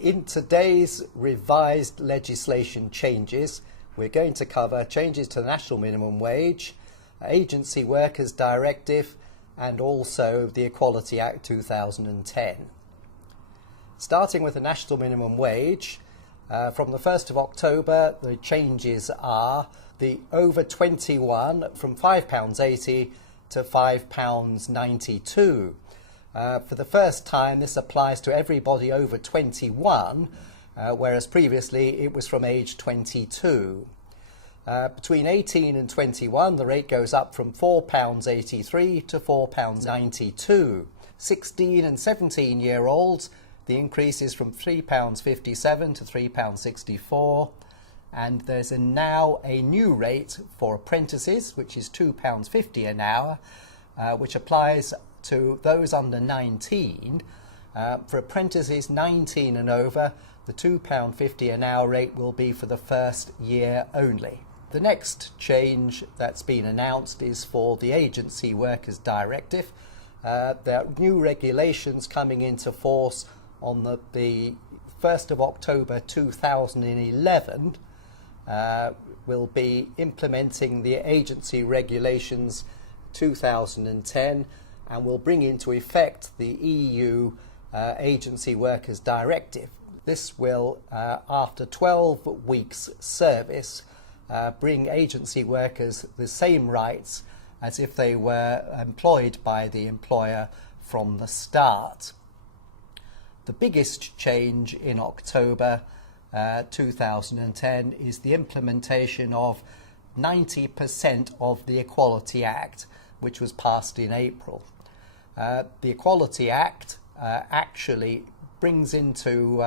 In today's revised legislation changes, we're going to cover changes to the National Minimum Wage, Agency Workers Directive, and also the Equality Act 2010. Starting with the National Minimum Wage, from the 1st of October, the changes are the over 21 from £5.80 to £5.92. For the first time, this applies to everybody over 21, whereas previously it was from age 22. Between 18 and 21, the rate goes up from £4.83 to £4.92. 16 and 17-year-olds, the increase is from £3.57 to £3.64. And there's now a new rate for apprentices, which is £2.50 an hour, which applies to those under 19. For apprentices 19 and over, the £2.50 an hour rate will be for the first year only. The next change that's been announced is for the Agency Workers Directive. There are new regulations coming into force on the 1st of October 2011. Will be implementing the Agency Regulations 2010 and will bring into effect the EU Agency Workers Directive. This will, after 12 weeks service, bring agency workers the same rights as if they were employed by the employer from the start. The biggest change in October 2010 is the implementation of 90% of the Equality Act, which was passed in April. The Equality Act actually brings into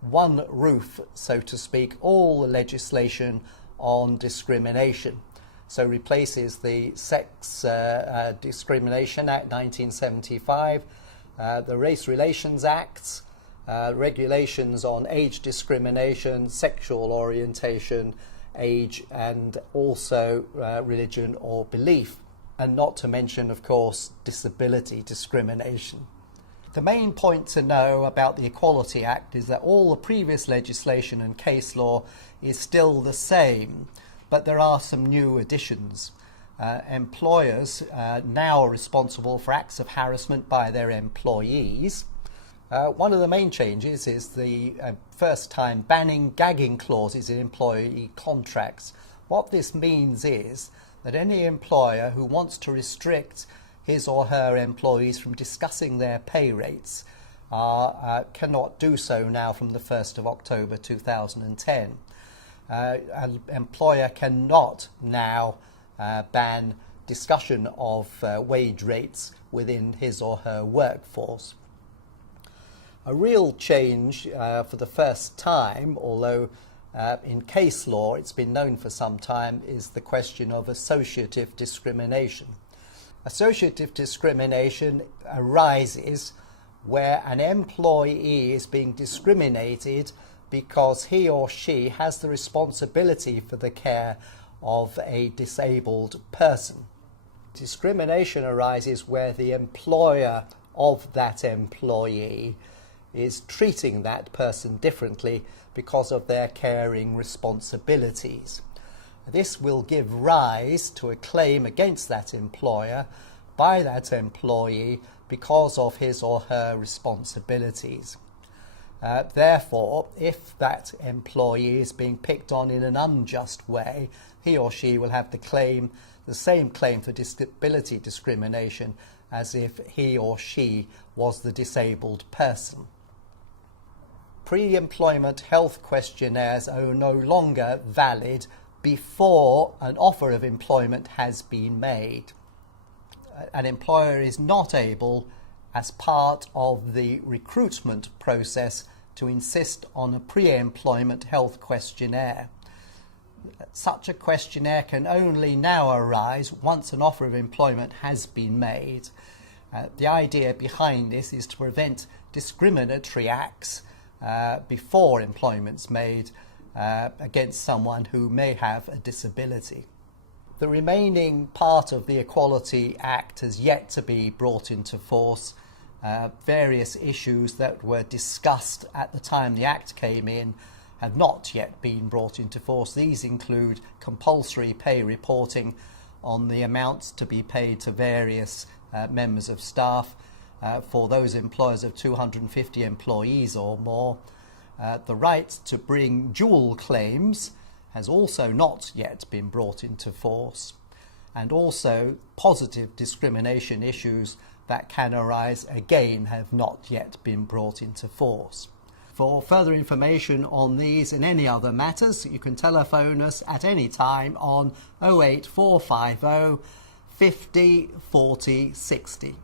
one roof, so to speak, all the legislation on discrimination. So replaces the Sex Discrimination Act 1975, the Race Relations Acts, regulations on age discrimination, sexual orientation, age, and also religion or belief, and not to mention, of course, disability discrimination. The main point to know about the Equality Act is that all the previous legislation and case law is still the same, but there are some new additions. Employers now are responsible for acts of harassment by their employees. One of the main changes is the first time banning gagging clauses in employee contracts. What this means is that any employer who wants to restrict his or her employees from discussing their pay rates cannot do so now from the 1st of October 2010. An employer cannot now ban discussion of wage rates within his or her workforce. A real change for the first time, although in case law it's been known for some time, is the question of associative discrimination. Associative discrimination arises where an employee is being discriminated because he or she has the responsibility for the care of a disabled person. Discrimination arises where the employer of that employee is treating that person differently because of their caring responsibilities. This will give rise to a claim against that employer by that employee because of his or her responsibilities. Therefore, if that employee is being picked on in an unjust way, he or she will have the same claim for disability discrimination as if he or she was the disabled person. Pre-employment health questionnaires are no longer valid before an offer of employment has been made. An employer is not able, as part of the recruitment process, to insist on a pre-employment health questionnaire. Such a questionnaire can only now arise once an offer of employment has been made. The idea behind this is to prevent discriminatory acts before employment's made against someone who may have a disability. The remaining part of the Equality Act has yet to be brought into force. various issues that were discussed at the time the Act came in have not yet been brought into force. These include compulsory pay reporting on the amounts to be paid to various members of staff for those employers of 250 employees or more. The right to bring dual claims has also not yet been brought into force. And also positive discrimination issues that can arise again have not yet been brought into force. For further information on these and any other matters, you can telephone us at any time on 08450 50 40 60.